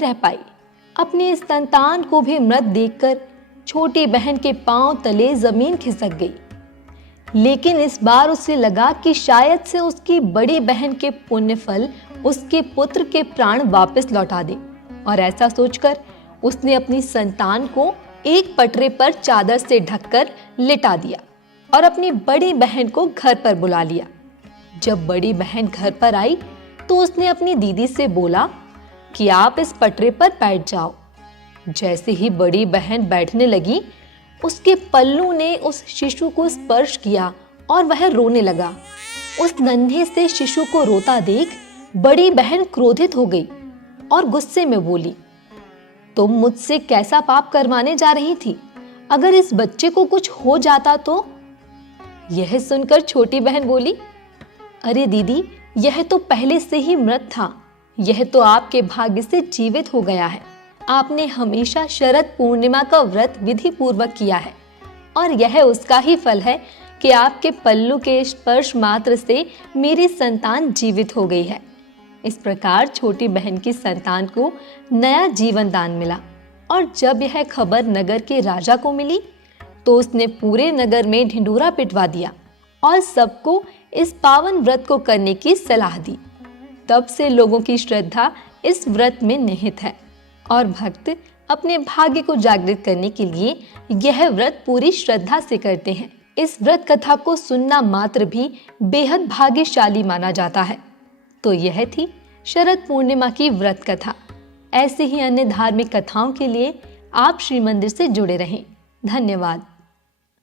रह पाई। अपनी इस संतान को भी मृत देखकर छोटी बहन के पांव तले जमीन खिसक गई। लेकिन इस बार उसे लगा कि शायद से उसकी बड़ी बहन के पुण्य फल उसके पुत्र के प्राण वापस लौटा दे, और ऐसा सोचकर उसने अपनी संतान को एक पटरे पर चादर से ढककर लिटा दिया और अपनी बड़ी बहन को घर पर बुला लिया। जब बड़ी बहन घर पर आई तो उसने अपनी दीदी से बोला कि आप इस पटरे पर बैठ जाओ। जैसे ही बड़ी बहन बैठने लगी, उसके पल्लू ने उस शिशु को स्पर्श किया और वह रोने लगा। उस नन्हे से शिशु को रोता देख बड़ी बहन क्रोधित हो गई और गुस्से में बोली, तुम मुझसे कैसा पाप करवाने जा रही थी? अगर इस बच्चे को कुछ हो जाता तो? यह सुनकर छोटी बहन बोली, अरे दीदी, यह तो पहले से ही मृत था। यह तो आपके भाग्य से जीवित हो गया है। आपने हमेशा शरद पूर्णिमा का व्रत विधि पूर्वक किया है और यह उसका ही फल है कि आपके पल्लू के स्पर्श मात्र से मेरी संतान जीवित हो गई है। इस प्रकार छोटी बहन की संतान को नया जीवन दान मिला, और जब यह खबर नगर के राजा को मिली तो उसने पूरे नगर में ढिंढोरा पिटवा दिया और सबको इस पावन व्रत को करने की सलाह दी। तब से लोगों की श्रद्धा इस व्रत में निहित है और भक्त अपने भाग्य को जागृत करने के लिए यह व्रत पूरी श्रद्धा से करते हैं। इस व्रत कथा को सुनना मात्र भी बेहद भाग्यशाली माना जाता है। तो यह थी शरद पूर्णिमा की व्रत कथा। ऐसे ही अन्य धार्मिक कथाओं के लिए आप श्री मंदिर से जुड़े रहें। धन्यवाद।